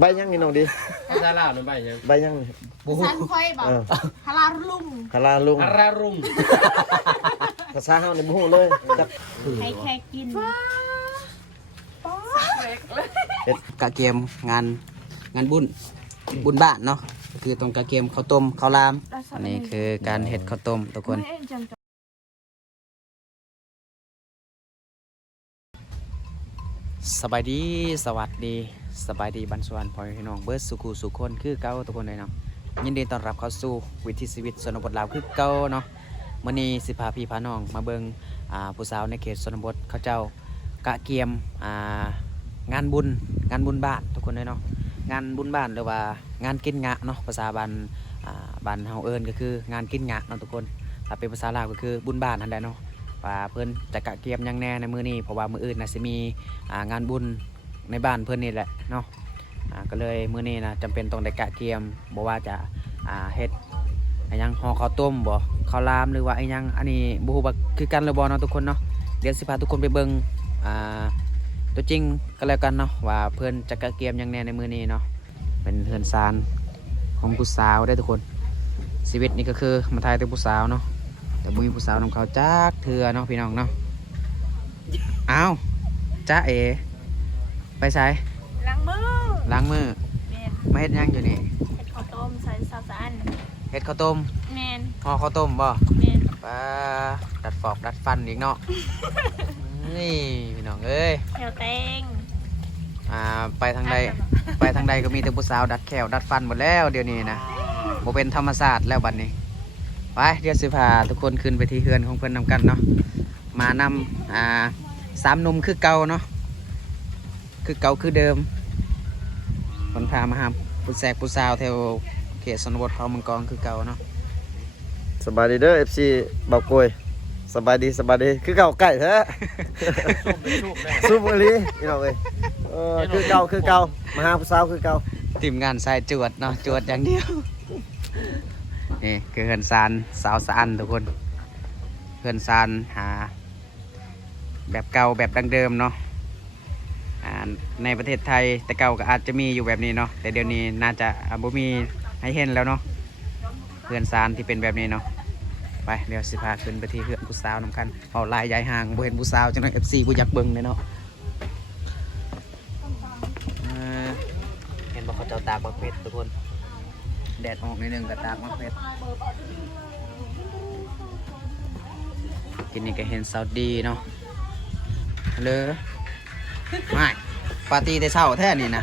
ใบยังนี่น้องดี ภาษาลาวนั่นใบยัง ใบยังนี่ สันค่อยบอกฮาลาลุง คาราลุง อารารุง ภาษาเฮานี่บ่ฮู้เลยจัก ให้แค่กิน กะเกียมงานบุญบ้านเนาะก็คือตรงกะเกียมข้าวต้มข้าวรามอันนี้คือการเฮ็ดข้าวต้มทุกคนสบายดีสวัสดีสบายดีบรรสวรรค์พ่อพี่น้องเบิร์ดสุขุสุขคนคือเก่าทุกคนเลยเนาะยินดีต้อนรับเข้าสู่วิถีชีวิตชนบทลาวคือเก่าเนาะมื้อนี้สิพาพี่พาน้องมาเบิ่งผู้สาวในเขตชนบทเขาเจ้ากะเกียมงานบุญบ้านทุกคนเลยเนาะงานบุญบ้านหรือว่างานกินงะเนาะภาษาบ้านเฮาเอิ้นก็คืองานกินงะเนาะทุกคนถ้าเป็นภาษาลาวก็คือบุญบ้านนั่นแหละเนาะว่าเพิ่นจะกะเกียมยังแน่ในมื้อนี้เพราะว่ามื้ออื่นน่ะสิมีงานบุญในบ้านเพิ่นนี่แหละเนาะก็เลยมื้อนี้นะจำเป็นต้องได้กะเกียมบ่ว่าจะเฮ็ดอะไรยังห่อข้าวต้มบ่ข้าวรามหรือว่าอะไรยังอันนี้บ่ฮู้ว่าคือกันหรือบ่เนาะทุกคนเนาะเดี๋ยวสิพาทุกคนไปเบิ่งตัวจริงก็แล้วกันเนาะว่าเพื่อนจะกะเกียมยังแน่ในมือนี้เนาะเป็นเฮือนซานของผู้สาวได้ทุกคนชีวิตนี่ก็คือมาถ่ายแต่ผู้สาวเนาะแต่บุญผู้สาวนำเขาจักเถื่อเนาะพี่น้องเนาะอ้าวจ้าเอไปใส่ ล้างมือ ล้างมือ แมน มาเฮ็ดยังอยู่นี่ เห็ดข้าวต้มใส่ซาซาน เฮ็ดข้าวต้ม แมน ห่อข้าวต้มบ่ แมน ป้าดัดฟอกดัดฟันอีกเนาะนี่พี่น้องเอ้ย แถวแตง ไปทางใดไปทางใดก็มีแต่ผู้สาวดัดแขวดัดฟันหมดแล้วเดี๋ยวนี้นะโมเป็นธรรมศาสตร์แล้วบัดนี้ไปเดี๋ยวสิพาทุกคนขึ้นไปที่เฮือนของเพื่อนนำกันเนาะมานำ3 หนุ่มคือเก่าเนาะคือเก่าคือเดิมคนพามาหาผู้แสกผู้สาวแถวเขตชนบทเขามังกรคือเก่าเนาะ สบายดีเด้อ FC เบาโกยสบายดีคือเก่าไก่แท้ซุปอีหลีพี่น้องเอ้ยคือเก่ามาหาผู้สาวคือเก่า ทีมงานสายจวดเนาะจวดอย่างเดียวนี่คือเฮือนซานสาวสะอันทุกคนเฮือนซานหาแบบเก่าแบบดั้งเดิมเนาะในประเทศไทยแต่เก่าก็อาจจะมีอยู่แบบนี้เนาะแต่เดี๋ยวนี้น่าจะบ่มีให้เห็นแล้วเนาะเฮือนซานที่เป็นแบบนี้เนาะไปเดี๋ยวสิพาขึ้นไปที่เฮือนผู้สาวนำกันเอาลายยายห่างบ่เห็นผู้สาวจังเลย FC บ่อยากเบิ่งเลยเนาะเห็นบอกเขาเจ้าตากบักเพชรทุกคนแดดออกนิดนึงก็ตากบักเพชรกินนี่ก็เห็นซาวดีเนาะเลยไม่ปาร์ตี้แต่เช้าแท้นี่นะ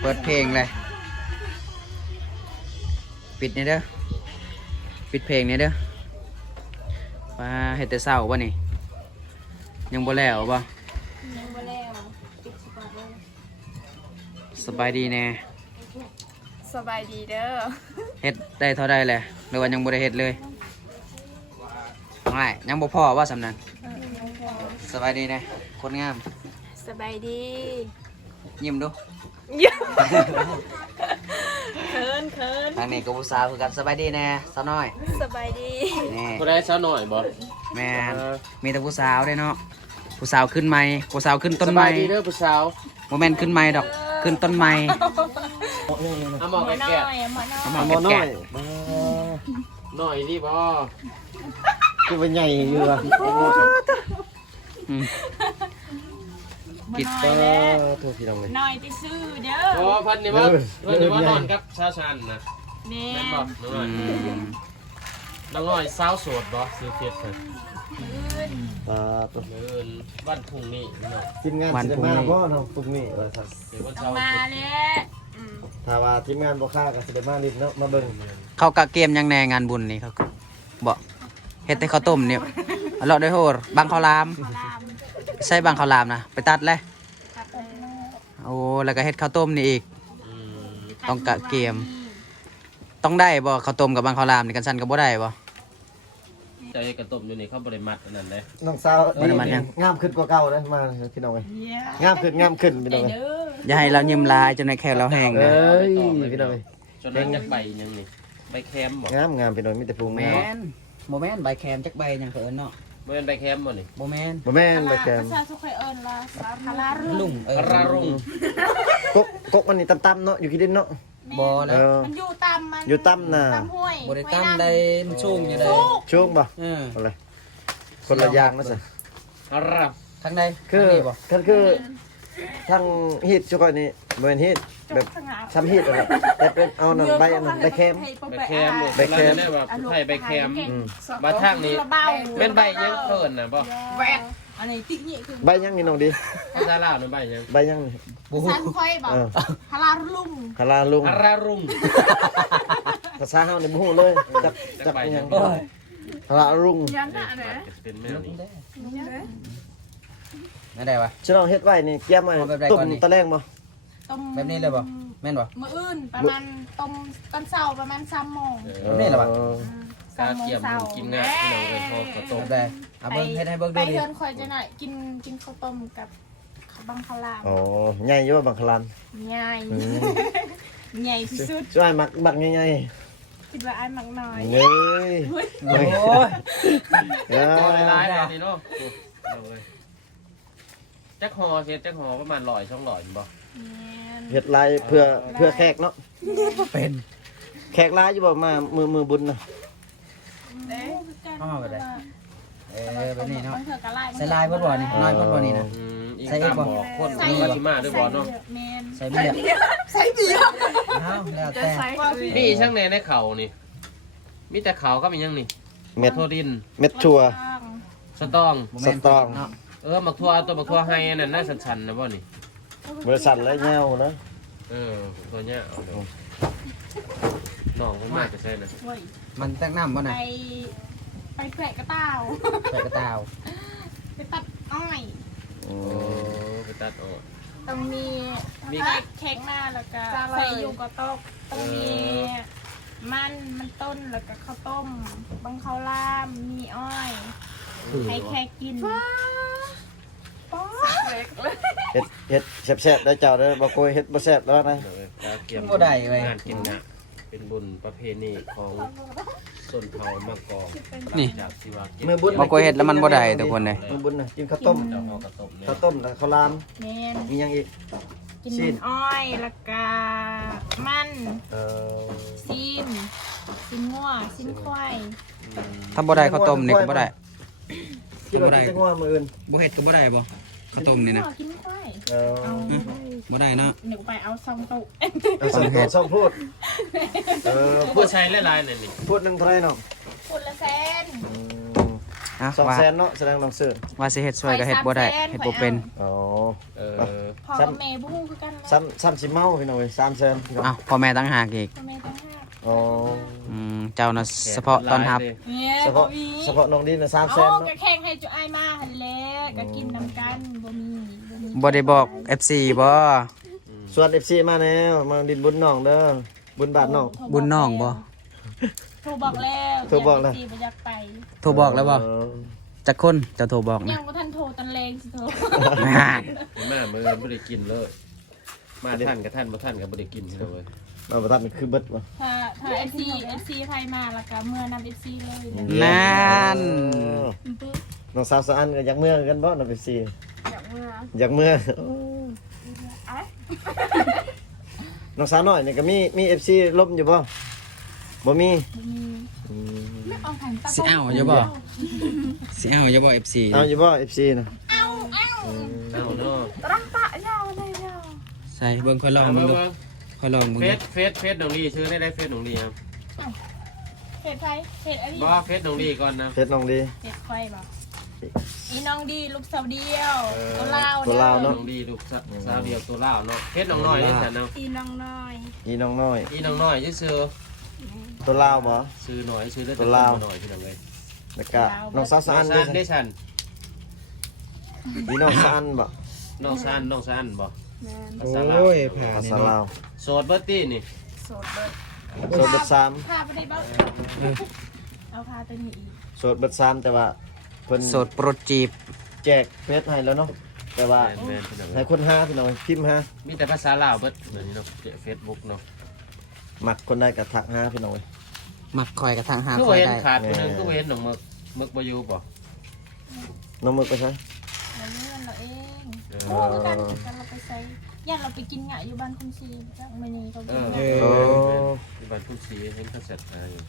เปิดเพลงเลยปิดนี่เด้อปิดเพลงนี่เด้อมาเฮ็ดแต่เช้าป่ะนี่ยังบ่แล้วป่ะ ยังบ่แล้วปิดสปอร์ตเลย สบายดีแน่ สบายดีเด้อ เฮ็ดได้เท่าใดแหละหรือว่ายังบ่ได้เฮ็ดเลยไม่ยังบ่พอว่าสำนันสบายดีแน่คนงาม สบายดี ยิ้มดู เคิน ทางนี้ก็ผู้สาวคือกันสบายดีแน่สาวน้อย สบายดี นี่ ก็ได้ซะหน่อยบ่ แม่นมีแต่ผู้สาวเด้เนาะผู้สาวขึ้นไม้ผู้สาวขึ้นต้น ส ไม้ บายดีเด้อผู้สาว โมเมนต์ขึ้นไม้ดอกขึ้นต้นไม้ เอาหมอ หมอ แกะ น้อ แกะ ยหมอน้อย เอามา หมอน้อ แกะ ย หน่อยดิบ่ คือเป็นใหญ่อยู่อ่ะ อืม กินน้อยแล้ว โทษพี่น้องเลย น้อยที่ซื้อเด้อ โอ้เพิ่นนี่ว่าานอนกับชาชันนะ แม่ แม่นบ่น้อง อื น้อย ม น้องน้อยสาวโสดบ่ซื้อเฟซเพิ่น ตัว มื้อวันพรุ่งนี้เนาะ ทีมงานสิได้มาบ่เนาะพรุ่งนี้ว่าซั่น เดี๋ยววัน ต้อ เสาง ร์ มาแล้วอืม ถ้าว่าทีมงานบ่ค่าก็สิได้มาลินเนาะมาเบิ่ง เขากะเกมยังแน่งานบุญนี่เขาก็บอกเฮ็ดแต่ข้าวต้มเนี่ยเลาะด้วยโหดบางข้าวราม ขอลาม ใช่บางข้าวรามนะไปตัดเลย ครับเลย โอ้แล้วก็เฮ็ดข้าวต้มนี่อีก อืม ต้องกะเกม ต้องได้บ่ข้าวต้มกับบางข้าวรามนี่กันสั่นก็บ่ได้บ่ ใจกระต้มอยู่นี่เขาบ่ได้มัดอันนั้นเด้ น้องสาวงามขึ้นกว่าเก่าเด้อมาพี่น้องเอ้ยงามขึ้นพี่น้องเอ้ย อย่าให้เรายิ้มลายจนในแค่เราแห้ง เอ นะ ้ยพี่น้องเอ้ย จนนั้นจักใบหยังนี่ใบแคมบ่ งามพี่น้องมีแต่ปรุง แม งาม นโมแมนใบแคมจักใบยังเพิ่นเนาะ บ่แม่นใบแคมบ่นี่ บ่แม่น บ่แม่น คา ใบแค ราม ประชาชนเคยเอิ้นว่าคารารุ่ ลุ ง ง รารุ่ง กกมันนี่ต่ำๆเนาะอยู่ขี้ดินเนาะ บ่ เอ แล้ว อ มันอยู่ตามมัน อยู่ต่ำน่ะ ตามห้วย บ่ได้ตามได้มันสูงอยู่ได้ ช่วงบ่ เออ อะไรคนละอย่างนะสิ รา ทางใด คือ ทางนี้บ่ คือทางฮีดจุกอยนี่บ่แม่นฮีด จ แบบ กสง่า ซ้ำฮีดอะไรแต่เป็นเอานั่นใบอันนั้นใบแคม ใบแคมนี่ ใบแคม เราจะได้ว่าผู้ไทยใบแคม อืม มาทางนี้แม่นใบยังเพิ่นน่ะบ่ แหวกอันนี้ติ๊กนี่คือ ใบยังนี่น้องดี ภาษาลาวนี่ใบยัง ใบยังนี่ บ่ฮู้ สันค่อยบอก เออ คารารุ่ง คาราลุง รารุ่ง ภาษาเฮานี่บ่ฮู้เลยจักจักอิหยัง โอ้ย คาราลุง ยันน่ะนะ เป็นแม่นี่ นั่นได้ปะ ฉันเอาเฮ็ดไว้นี่เกี่ยมไว้ เอาแบบใด ต้ม ก่อนนี่ ตะแลงบ่ ต้ม แบบนี้เลยบ่แม่นบ่ มื้ออื่นประมาณต้มตอนเช้าประมาณ3โมง แบบนี้เหรอวะ กาเกียมกินง่ายพี่น้องเอ้ยพอข้าวต้ม แบบใดเอาเบิ่งเฮ็ดให้เบิ่ง ไป ดูดิ เฮือนคอยจะหน่อยกินข้าวต้มกับข้าวบังคลาม อ๋อใหญ่อยู่ว่าบางคลาน ใหญ่ อืม ใหญ่ที่สุด ช่วยมักบักใหญ่ คิดว่าไอ้มักน้อย ๆเฮ้ย โอ้ย เอ้ ตัว ย หลายๆเลยนี่เนาะเอาเลยจักห่อเฮ็ดจักห่อประมาณ100 200บ่ เฮ็ดลายเพื่อแขกเนาะ เป็น แขกลายอยู่บ่มามือบุญน่ะ เอาแบบใดเออแบบนี้เนาะ บางเถื่อกะไล่ ใส่ลายบ่บ่นี่น้อยบ่บ่นี่นะ อีก ใส่อีก ตาม บ่ บอกคนมีมาชิมาด้วยบ่เนาะ แมน ใส่เบี้ย ใส่เบียร์ เอาแล้วแต่ มีช่างแหน่ในเขานี่ มีแต่เขาก็มียังนี่ เม็ด ทั่วดิน เม็ดชัว สตอง บ่แม่น สตรอง เนาะ หมักทั่วตัวหมักทั่วให้นั่นน่าสันๆนะบ่นี่ บริษัทและแง่วนะ ตัวเนี้ยเอาเดี๋ยวน้องผมมาจะใช่นะ เว้ย มันตักน้ำบ่น่ะ ไปแขวะกระเต้า ใส่กระตาว ไปตัดอ้อย โอ้ไปตัดออก ต้องมี มี แข็งหน้าแล้วก็ใส่อยู่กับโต๊ะต้องมีมันต้นแล้วก็ข้าวต้มบังข้าวล่ามมีอ้อยให้แค่กิน เฮ็ดแซ่บๆได้เจ้าเด้อบ่โกยเฮ็ดบ่แซ่บแล้วนะ เดี๋ยวจะเกี่ยม บ่ได้เว้ย งานกินนะเป็นบุญประเพณีของส้นเผามะกอก นี่ จากที่ว่าเก็ มือบุญ บ่โกยเฮ็ดแล้วมันบ่ได้ทุกคนเลย มือบุญน่ะกินข้าวต้ม เจ้าเอากระตบเนี่ย ข้าวต้มแล้วข้าวราม แมน มีหยังอีก กิน ซีน อ้อยแล้วก็มัน เอ่อ ซีนงัวซีนควาย ถ้าบ่ได้ข้าวต้มนี่ก็บ่ได้ กินแล้วจะง่วงมื้ออื่น บ่เฮ็ดก็บ่ได้บ่ข้าวต้มนี่นะ กินควาย เออ เอา บ่ได้เนาะ หนึ่งไปเอาซองตุ เอาสองตัวสองพูดพู ผู้ ด ใช้หลายๆนั่นนี่ พูดหนึงเท่าไหร่เนาะ คนละแสน อ่ะ 2 ว่า แสนเนาะแสดงน้องเสิร์ช ว่าสิเฮ็ดช่วยก็เฮ็ดบ่ได้เฮ็ดบ่เป็น อ๋อ เออ พ่อกับแม่บู๊คือกันนะ ซ้ำสิเมาพี่น้องเอ้ย3แสนพี่น้อง อ้าวพ่อแม่ตั้งหากอีก พ่อแม่ตั้งห้า อ๋อ เจ้าน่ะเฉพาะตอนรับ เนี่ย เฉพาะเฉพาะน้องดินน่ะ3แสน เอา เนาะ กระแข่งให้จุไอายมาหันแหละก็กินน้ำกันบ่มี บ่ได้บอก FC บ่ ส่วน FC มาแล้วมาดินบุญน้องเด้อบุญบาทน้อง บุญน้องบ่ โทรบอกแล้ว โทรบอกแล้ว ย่าไปตีบ่อยากไป โทรบอกแล้วบ่ เออ จักคนเจะโทรบอก ยั นะ งบ่ทันโทรตันเลงสิโทร แม่มือไม่ได้กินเลย มาท่านกับท่านบ่ท่านกับบ่ได้กินเลย เราประทับมันคือเบิดวะ ถ้า FC ไผมาแล้วก็เมื่อนำ FC เลย นั่น น้องสาวสะอันก็อยากเมื่อกันบ่น้องFC อยากเมื่อ อยากเมื่อน้องสาวน้อยนี่ก็มี FC ลบอยู่บ่บ่มี ไม่เอาหันตา สิเอาอยู่บ่สิเอาอยู่บ่ FC เอาอยู่บ่ FC นะ เอา เอาเนาะ รักตะยาวเลยยาว ใส่เบิ่งค่อยลองมึงดูค่อยลองมึง เฟ ดู ซน้องลีชื่อได้เฟซน้องลีครับ เพจไผเพจอะไร บ่เฟซน้องลีก่อนนะ เพชรน้องดี เพจไผบ่อีน้องดีลูกสาวเดียว เออ ตัวลาว ตัวลาว น้ เนาะ องลีลูกสาวเดียวตัวลาวเนาะเฟซน้องน้อยนี่สันเนาะ อีน้องน้อย อีน้องน้อย อีน้องน้อยชื่อ ตัวลาวบ่ ซื้อหน่อยซื้อได้ ตัวลาว หน่อยพี่น้องเลย แล้วก็น้องสาวสะ น้อ อั ง น ซา ด้วน ได้ ย ฉัน อีน้องสะอันบ่ น้องซานบ่ภาษาลาว โอ้ยผ่า ภา นี่ ษาลา เนาะ ว โสดเบิร์ตี้นี่ โสดเบิด โสดเบิด3 พาไปได้บ้างเอาพาตัวนี้อีก โสดเบิด3แต่ว่าเพิ่น โสดโปรดจีบ แจกเพชรให้แล้วเนาะแต่ว่า แมนพี่น้องเล ให้ ย คนหาพี่น้องพิมพ์หา มีแต่ภาษาลาวเบิร์ดเหมือนนี้เนาะเฟซบุ๊กเนาะ มักคนใดก็ทักหาพี่น้อง มักคอยกับทางหา คือ คอย เห็น ได้ ขาดไปนึงคือเห็นหนองมึกบ่อยู่บ่ น้องมึกไปใช้ เราเลื่อนเราเอง เอ โอ้ อ คือกันเราไปใส่ย่านเราไปกินงะอยู่บ้านคุณซีจักมื้อนี้เขา เอ กิน อ แม่ ที่บ้านคุณสีเห็นเขาเสร็จอยู่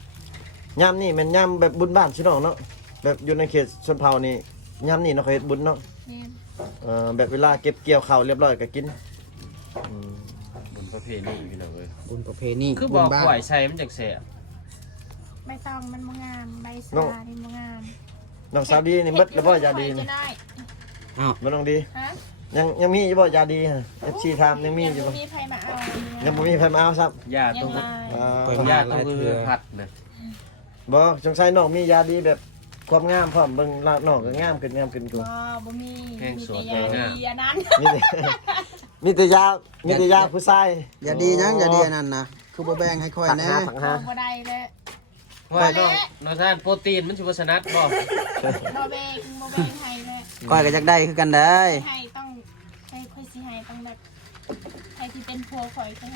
ยามนี่แมันยามแบบบุญบ้านชิน้องเนาะแบบอยู่ในเขตชนเผ่านี่ยามนี่เนาะเขาเฮ็ดบุญเนาะ แม่น แบบเวลาเก็บเกี่ยวข้าวเรียบร้อยก็กินอืม บนประเพณีพี่น้องเอ้ย บุญประเพณี คือบอก บ้าน ปล่อยใช้มันจังแซ่บ ใบตองมันบ่งามใบสานี่บ่งาม น้องสาวดีนี่เบิดแล้วบ่ยาดีนี่ จะได้ อ้าว บ่น้องดี ฮะ ยังมีอยู่บ่ยาดีฮะ FC ถามยังมีอยู่บ่ มีใครมาเอา ยังบ่มีใครมาเอาซับ ญาติ ยั ต้อง งไง ญาติต้องคือผัดนะ บ่สงสัยน้องมียาดีแบบความงามพร้อมเบิ่งลาน้องก็งามขึ้นกู บ่มี แห้งสด มี แห้ แต่ ง ยา หน้า ดีอันนั้น มีแต่มีแต่ยาผู้ชาย อย่าดียังอย่าดีอันนั่นนะคือบ่แบ่งให้ค่อย ผัก แน่ หาผักหา บ่ได้แล้ว ว่าน้องน้องท่านโปรตีนมันสิบ่สนัดบ่ บ่แบ่งให้แล้ว ก้อยก็จักได้คือกันได้ ให้ต้องให้ค่อยสิให้ต้องแบบให้ที่เป็นผัวข่อยใช่ไหม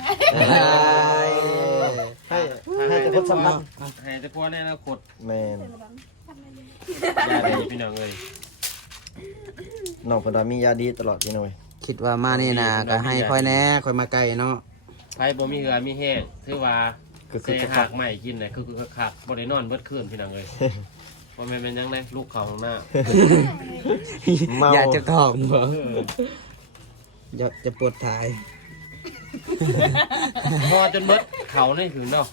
ให้แต่คนสำคัญ ให้แต่พวกในอนาคต แม่น ญาติพี่น้องเอ้ย น้องเพิ่นว่ามียาดีตลอดพี่น้อย คิดว่ามานี่นะก็ให้ค่อยแน่ค่อยมาไกลเนาะ ไผบ่มีเหือมีแห้งถือว่า คือ เสหากใหม่กินน่ะคือคักบ่ได้นอนเบิดคืนพี่น้องเอ้ยบ่แม่นเป็นหยังไงลูกเขาข้างหน้า เมา อยากจะทองบ่อยากจะปวดท้าย พอจนเบิดเขานี่ถึงเนาะ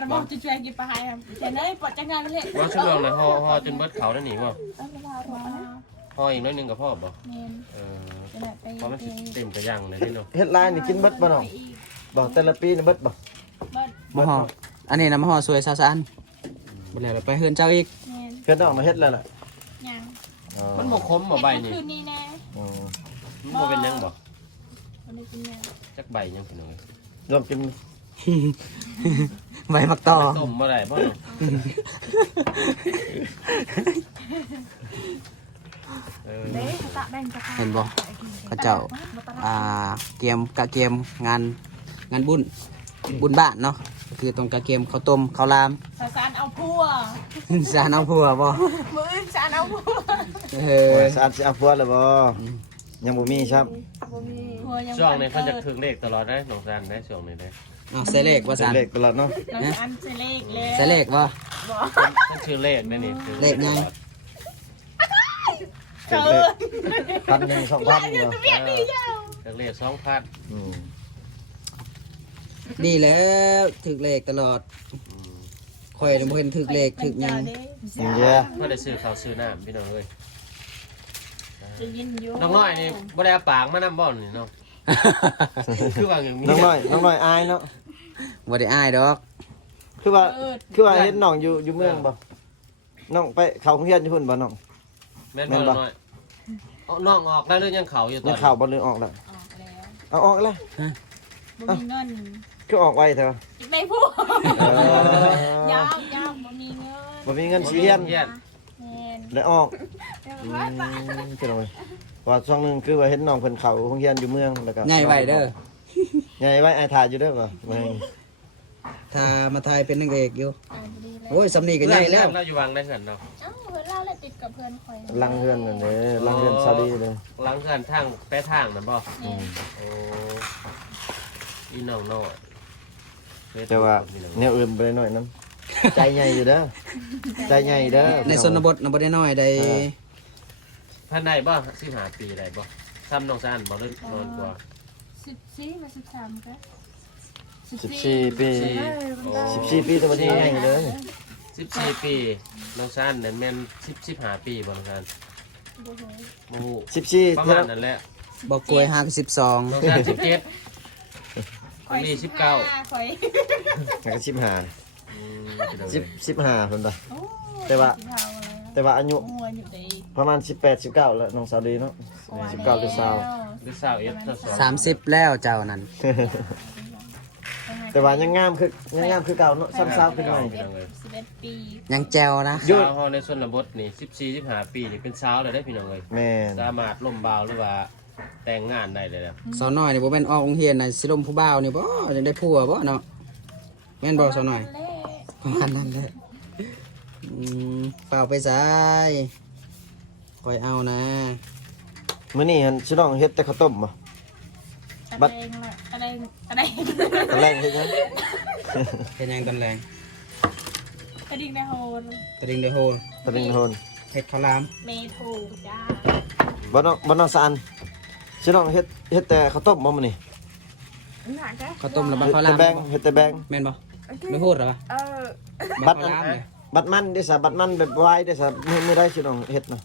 ระบบจะช่วยกินปลาให้ครับเห็นเลยปลดจังงานเลย ว่าชุดลองนะฮอจนเบิดเขาแล้วหนีบ่ เอาไปเอาหัว ฮออีกน้อยหนึงกับพ่อบ่ เนียน เออ จะแบบไป เพราะมันสิเต็มกระยังเลยนี่เนาะ เฮ็ดลายนี่กินเบิดบ่น้องบ่แต่ละปีนี่เบิดบ่ เบิด มาห่ออันนี้นะมาห่อสวยซาซานบ่แล้วเราไปเฮือนเจ้าอีก เนียน เพิ่นเอามาเฮ็ดแล้วล่ะ ยัง อ๋อ มันบ่คมบ่ใบนี่ คืนนี้แน่ อ๋อ มันบ่เป็นหยังบ่ วันนี้กินแน่ จักใบยังพี่น้องเอ้ย รวมกิน ใบมักต่อ ต้มบ่ได้บ่เนาะเออ เด้ตะแบ่งตะ เห็นบ่เขาเจ้าเกมกะเกมงานบุญบ้านเนาะก็คือตรงกะเกมข้าวต้มข้าวราม สารเอาพัว สารเอาผัวบ่ มือสารเอาพัว เอ โอ้ อย สะอาดสิเอาผัวแล้วบ่ยังบ่มีครับ พัวยัง ช่วงนี้เพิ่นจะถึงเลขตลอดได้น้องซานได้ช่วงนี้ได้ เอาใส่เลขว่า เป็ ซาน นเลขตลอดเนาะ น้องอันเซเลกเลย ใส่เลขบ่ เพิ่นชื่อเลขได้นี่ชื่อ เลขยัง เป็นเลข1,000 2,000นี่บ่ เบียดดีเจ้า จากเลข2,000 อืม ดีแล้วถึกเลขตลอดข่อยบ่เห็นถึกเลขถึกหยัง เดี๋ยว เพิ่นได้ซื้อข้าวซื้อน้ำพี่น้องเอ้ย จะยินอยู่ น้องน้อยนี่บ่ได้เอาปากมานำบ่นี่เนาะ คือว่าอย่างนี้ น้องน้อยอายเนาะ บ่ได้อายดอก คือว่าเห็นน้องอยู่เมืองบ่น้องไปเข้าโรงเรียนอยู่พุ่นบ่น้อง แม่น แม่ บ่ นบ่ น้อยเอาน้องออกแล้วหรือยังเขาอยู่ต ยั อง น เข้าบ่หรือออกแล้ว ออกแล้ว เอาออกแล้ว บ่มีเงิน คือออกไวเถอะ อีกไม่พูด เออย าวยาวบ่มีเงิน บ่มีเงินสิเรียน เรียน แม่น ได้ออก เดี๋ยวว่าตา คือน้อยว่าช่วงหนึงคือว่าเห็นน้องเพิ่นเข้าโรงเรียนอยู่เมืองแล้วก็ ใหญ่ไว้เด้อ ใหญ่ไว้อายถ่ายอยู่เด้อบ่ไม่ ถ้ามาทายเป็นนางเอกอยู่ อ่านดีแล้ว โอ้ยสำนีก็ใหญ่แล้ว เราอยู่วังได้เงินเนาะ เอ้าเพื่อนเล่าเลยติดกับเพื่อนคอย ลังเฮือนนั่นเด้อลังเฮือนซาดีเลย หลังเงินทางแปะทางนั่นบ่ เนี่ย โอ้อีน้องน้อย แต่ว่าแนวอื่นบ่ได้น้อยนํใจใหญ่อยู่เด้อใจใหญ่เด้อ ในชนบทน่ะบ่ได้น้อยได้ ท่านได้บ่15ปีได้บ่ซ้ำน้องซานบ่เลิกนอนกว่า 14มา13ก็ 14ปี โอ้ 14ปีตัวบ่ใหญ่เลย 14ปีน้องซานนั่นแม่น15ปีบ่น้องซาน บ่ฮู้ โอ้โห 14 ประ เท่า มาณนั้นแหละ บอกกล้วยห้าสิบสอง น้องซาน17 ข่อย นี่ 15 19 ข่อย แล้วก็15 อืม 15เพิ่นบ่ โอ้ แต่ว่า สิพอะไร แต่ว่าอายุ หัวอยู่ได้อีก ประมาณ18 19แล้วน้องสาวดีเนาะ19หรือ20 หรือ21ถ้าสอง 30แล้วเจ้านั้น แต่ว่ายังงามคือเก่าเนาะซ้ำๆคือหน่อย 11ปี ยังแจวนะ หยุด สาวเฮาในชนบทนี่14-15ปีนี่เป็นสาวแล้วได้พี่น้องเอ้ย แม่น สามารถล่มบาวหรือว่าแต่งงานได้เลยแล้ว สาวน้อยนี่บ่แม่นออกโรงเรียนน่ะสิลมผู้บ่าวนี่บ่จังได้ผัวบ่เนาะแม่นบ่สาวน้อย เล่ ประมาณนั้นแหละ เปล่าไปซ้ายคอยเอานะ มื้อนี้หั่นสิน้องเฮ็ดแต่ข้าวต้มบ่ ตะแดงละตะแดง ตอนแรกเฮ็ดหยัง เป็นยังตอนแรง กระดิ่งในโฮน ตะดิงเดโฮ ตอนนี้โหน เห็ดข้าวหลาม เมทูจ้า บ่น้องสานสิน้องเฮ็ดแต่ข้าวต้มบ่มื้อนี้ หนักจ้ะ ข้าวต้มแล้วมัน เฮ็ด ข้าวห แต่ ลาม แบงเฮ็ดแต่แบง แม่นบ่ไม่พูดเหรอ บัตร ข้าวหลามเนี่ย บัตรมันได้ซะบัตรมันแบบไว้ได้ซะไม่ได้สิน้องเฮ็ดนะ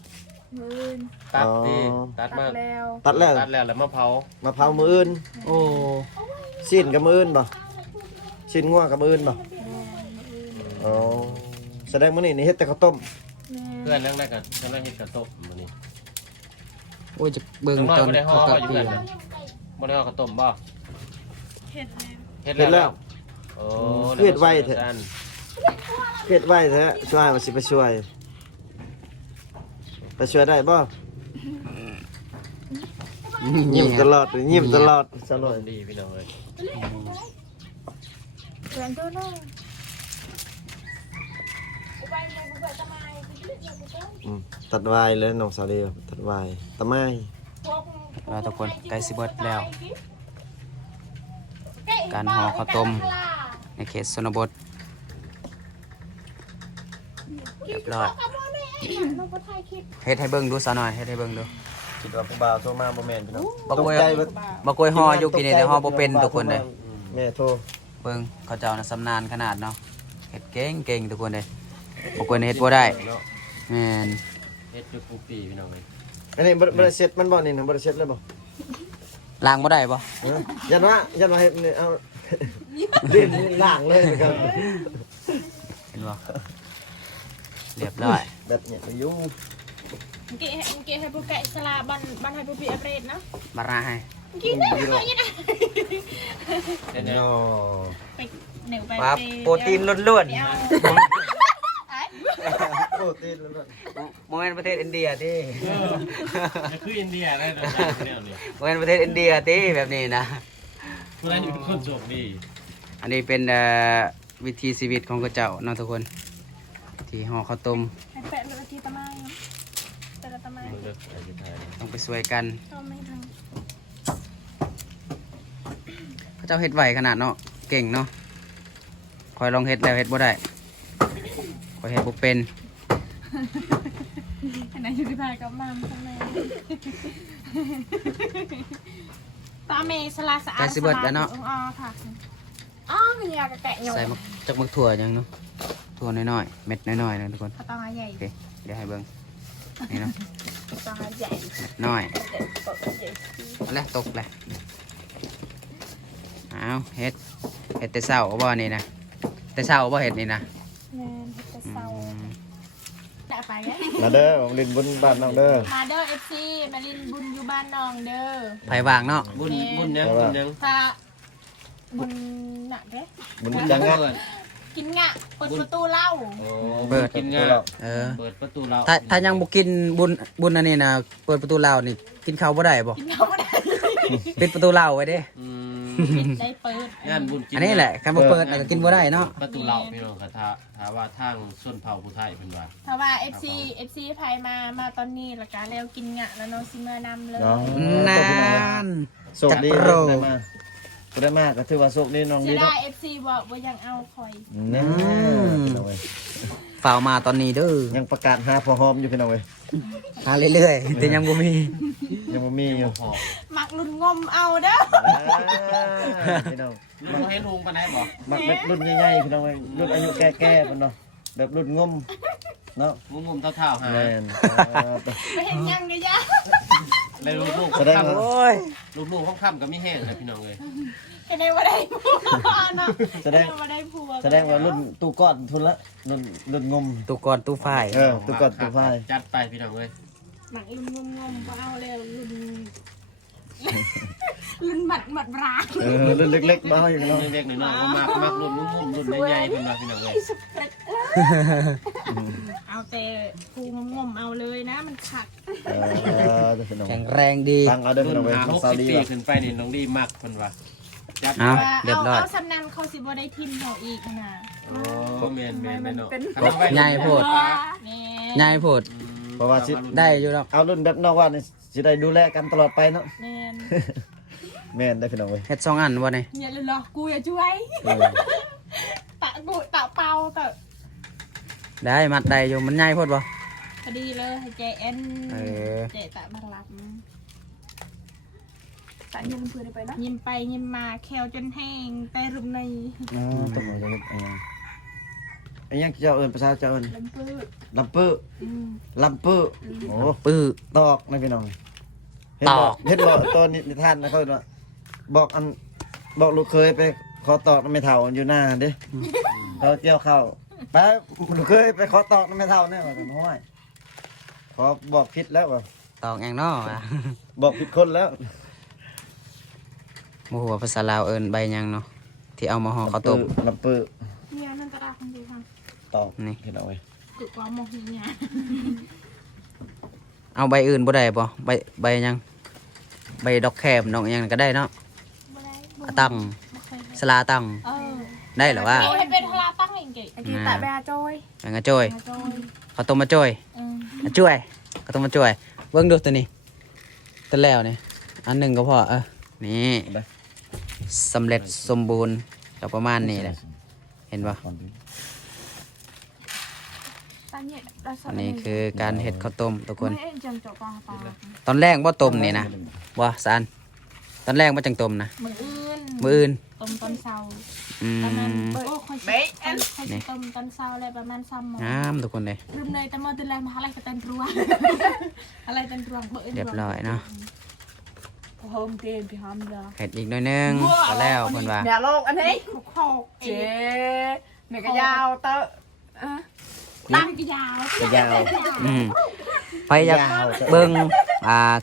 มืน ตัดดิ อ๋อ ตัด ตั มา ดแล้ว ตัดแล้ว ตัดแล้วแล้วมาเผา มาเผามื้ออื่น โอ้ สิ้นกับมื้ออื่นบ่สิ้นงัวกับมื้ออื่นบ่อ๋อแสดงมื้อนี้นี่เฮ็ดแต่ข้าวต้ม เพื่อนนั่งได้กันเพื่อนนั่งเฮ็ดกระตบมื้อนี้ โอ้ยจะเบิ่ง น้องน้อย ตอน บ่ได้ห่อ เขา บ่ ตัด อยู่ เปลี่ เพื่ ย อน นน่ะบ่ได้ห่อกระต้มบ่ เห็ดแล้ว เฮ็ด เฮ็ดแล้ว โอ้ เฮ็ดไว้เถอะ เฮ็ดไว้แท้ช่วยว่าสิไปช่วยได้บ่ยิ้มตลอดยิ้มตลอดตลอด ดีพี่น้องเอ้ย เพื่อนตัวน้องไปทำไม ตัดวายเลยน้องสาวเดียวตัดวายตะไม้ เราทุกคนใกล้สิเบิดแล้ว การห่อข้าวต้มในเขตชนบทเรียบร้อยเฮ็ดให้เบิ่งดูซะหน่อยเฮ็ดให้เบิ่งดู คิดว่าผู้บ่าวโทรมาบ่แม่นพี่น้อง บ่กล้วย ตใจเบิด บ่กล้วยห่ออยู่กินนี่แต่ห่อบ่เป็นทุกคนเด้ แม่โทร เบิ่งเขาเจ้าน่ะสำนาญขนาดเนาะเฮ็ดเก่งทุกคนเด้บ่กล้วยนี่เฮ็ดบ่ได้แม่น เฮ็ดอยู่ทุกปีพี่น้องเอ้ย อันนี้บ่ได้เสร็จมันบ่นี่นะบ่ได้เสร็จเลยบ่ ล้างบ่ได้บ่ เออยันว่าให้นี่เอาดิ้นล่างเลยนะครับ เห็นบ่เรียบร้อย แบบเนี้ยอยู่ เกะให้ผู้แกะสลาบันให้ผู้พี่อัปเดตนะ มาราให้ กินได้ไหมนะ เฮ็ดแนว เนาะ ไปเหนียวไป ว่าโปรตีนล้วน เอา โปรตีนล้วน ๆบ่แม่นประเทศอินเดียติ จะคืออินเดียได้แต่แนวนี้ บ่แม่นประเทศอินเดียติแบบนี้นะ ผู้นั้นเป็นคนโชคดี อันนี้เป็นวิธีชีวิตของเขาเจ้าเนาะทุกคน ที่ห่อข้าวต้ม ให้แปะเลยทีตะไม้แต่ละตะไม้ มึงเด้อไอ้ที่ไทย ต้องไปช่วยกัน ก็ไม่ท เขาเจ้าเฮ็ดไหวขนาดเนาะเก่งเนาะคอยลองเฮ็ดแล้วเฮ็ดบ่ได้คอยเฮ็ดบ่เป็น ำอันไหนอยู่ที่พายกับมันทำไมตาเมสลาสะอาดอ๋อค่ะอ๋อคืออยากแกะหย ใส่มักจักมักถั่วยังเนาะถั่วน้อยๆเม็ดน้อยๆนะทุกคน ตาใหญ่ โอเคเดี๋ยวให้เบิ่งนี่เนาะ ตาใหญ่ เม็ดน้อยเอาละตกเลยเอาเฮ็ดแต่เช้าบ่นี่นะแต่เช้าบ่เฮ็ดนี่นะ แมนเฮ็ดเศร้า อืม ได้ไปไง มาเด้อผมลินบุญบ้านน้องเด้อ มาเด้อเอฟซีมาลินบุญอยู่บ้านน้องเด้อ ไผวางเนาะ บุญยัง ถ้าบุญหนักเด้ บุญจังงะ กินงะเปิดประตูเล่า โอ้เปิดกินงา เออ เปิดประตูเรา ถ้ายังบ่กินบุญอันนี้นะเปิดประตูลาวนี่กินข้าวบ่ได้บ่ กินเขาไม่ได้ ปิดประตูลาวไว้เด้ ปิดได้เปิด งานบุญกิน อันนี้แหละคันบ่เปิดน่ะก็กินบ่ได้เนาะ ประตูเราพี่น้องค่ะถ้าว่าทางส้นเผ่าผู้ไทยเป็นว่า ถ้าว่าเอฟซีไพมาตอนนี้ละกันแล้วกินงะแล้วน้องซิเมอร์นำเลย นาน โชคดีได้มาได้มากก็ถือว่าโชคดีน้อง จะ ดี ได้ เนาะ เอฟซีบอกว่ายังเอาคอย นี่พี่น้องเว้ย ฝ่าวมาตอนนี้เด้อ ยังประกาศหาพอหอมอยู่พี่น้องเว้ย หาเรื่อยๆแต่ยังบ่มี ยังบ่มีอยู่ พอ หมักลุ่นงมเอาเด้อ พี่น้อง ลุงให้ลุงปานไหนบ่ มักแบบรุ่นใหญ่ๆพี่น้องเว้ยรุ่นอายุแก่ๆพุ่นเนาะแบบรุ่นงมเนาะ งมเท่าๆหา แม่น ไม่เห็นยังเลยยะ เลยลูก แสดงว่า โอ้ย ลูกค่ำก็มีแห้งเลยพี่น้องเลย แค่ในว่าได้ผัวเนาะ แสดง ว่าได้ผัว แสดงว่ารุ่นตู้ก้อนทุนละรุ่นงม ตู้ก่อนตู้ฝ่าย เออตู้ก้อนตู้ไฟ จัดไปพี่น้องเลย หมักลุ่นงมก็เอาเลยลุ่นหมัดร้าย รุ่นเล็กๆบ้าอยู่เนาะ เล็กๆน้อยๆก็มากรุ่นงมรุ่นใหญ่ๆเป็นว่าพี่น้องเลย สเปรดเอาแต่ภูงมเอาเลยนะมันขัด พี่น้อง แข็งแรงดี ตั้งเอาเด้อ รุ่ พี่น้อง น เว้ย หา ของซาว 60 ดี ปี ว่ะ ขึ้นไปนี่น้องดีมากเพิ่นว่า จัด เอาเรียบร้อย เอาสำนันเขาสิบ่ได้ทิมเราอีกนะ โอ้แม่นแม่นแม่นเนาะ ใหญ่โพด แม่ ใหญ่โพด เพราะว่าสิ ได้อยู่ดอก เอารุ่นแบบนอกว่านี่สิได้ดูแลกันตลอดไปเนาะ แม่น แม่นได้พี่น้องเว้ย เฮ็ด2อันบ่นี่ อย่าเลยเหรอกูอย่าช่วย เออ ตะกูตะเปาตะ ได้มัดได้อยู่มันใหญ่โพดบ่ พอดีเลยให้เจเอ็น เออ เจตะบังลับ ตะยิ้มเพื่อนไปนะ ยิ้มไปยิ้มมาแควจนแห้งแต่รุมใน อ๋อต้องเอาจะเฮ็ดอันยังเจ้าเอิ้นภาษาเจ้าเอิ้น ลำปื้อ ลำปื้อ อืม ลำปื้อโอ้ ปื้อ ตอกนะพี่น้อง ตอก เห็นบ่ตอนนิทานนะเขาว่าบอกลูกเคยไปขอตอกน้ำไม่เท่าอยู่หน้าเด้เขาเกี่ยวข้าวไปลูกเคยไปขอตอกน้ำไม่เท่าเนี่ยว่าน้อยขอบอกผิดแล้วว่า ตอกแองเนาะอ่ะ บอกผิดคนแล้ว บ่ฮู้ว่าภาษาลาวเอิ้นใบหยังเนาะที่เอามาห่อข้าวต้ม ลำปื้อ เนี่ยนั่นตะดาคนดูค่ะ ตอก นี่ พี่น้องเว้ย กึกว่าโมหิเนี่ย เอาใบอื่นบ่ได้บ่ใบหยังใบดอกแคมดอกหยังก็ได้เนาะ บ่ได้ อะตังสลาตัง เออ ได้เหรอวะ เให้เป็นทลาตั้งเองเก๋ ไอ้ที่ตะแบะจอย แมงกะจ้อย มาจอย ข้าวต้มมาจ้อย อืม มาจ้อยข้าวต้มมาจ้อยเบิ่งดูตัวนี้ตัวแล้วนี่อันหนึงก็พอนี่สำเร็จสมบูรณ์ก็ประมาณนี้แหละเห็นบ่ ตะเนี่ยเราส อันนี้คือการเฮ็ดข้าวต้มทุกคน ไม่เอ็นจังจบปลาปลา ตอนแรกบ่ต้มนี่นะบ่ซานตอนแรกบ่จังต้มนะ มืออื่น มื้ออื่น ต้มตอนเช้า อื ตอนนั้น ม โอ้ค่อยสิต้มตอนเช้าเลยประมาณ3 โมง งามทุกคนเลย ลืมเลยแต่เมื่อเดือนแรกมาอะไรก็เต้นรัวอะไรเต้นรัวเบอร์ เรียบร้อยเนาะ โฮมเกมพี่ฮัมเลย เฮ็ดอีกหน่อยหนึงก็แล้วเพิ่นว่า เนี่ยโลกอันนี้ โคกเอ เจ๊เนี่ยก็ยาวเตอะ ตั้งยาว จะยาว อืมไปอยาก ยาว เบิ่ง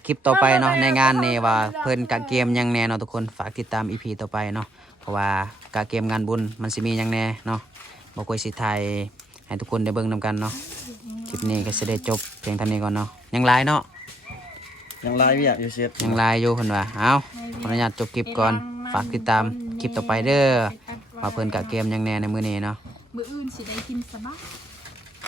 คลิปต่อไปเนาะในงานนี่ว่าเพิ่นกะเกมหยังแน่เนาะทุกคนฝากติดตาม EP ต่อไปเนาะเพราะว่ากะเกมงานบุญมันสิมีหยังแน่เนาะบ่กวยสิถ่ายให้ทุกคนได้เบิ่งนํกันเนาะคลิปนี้ก็สิได้จบเพียงเท่านี้ก่อนเนาะยังหลายเนาะ ยังไลฟ์อยู่อยู่เชฟ ยังหลายอยู่เพิ่นว่าเอาขออนุญาตจบคลิปก่อนฝากติดตามคลิปต่อไปเด้อว่าเพิ่นกะเกมหยังแน่ในมื้อนี้เนาะ มืออื่นสิได้กินสบาย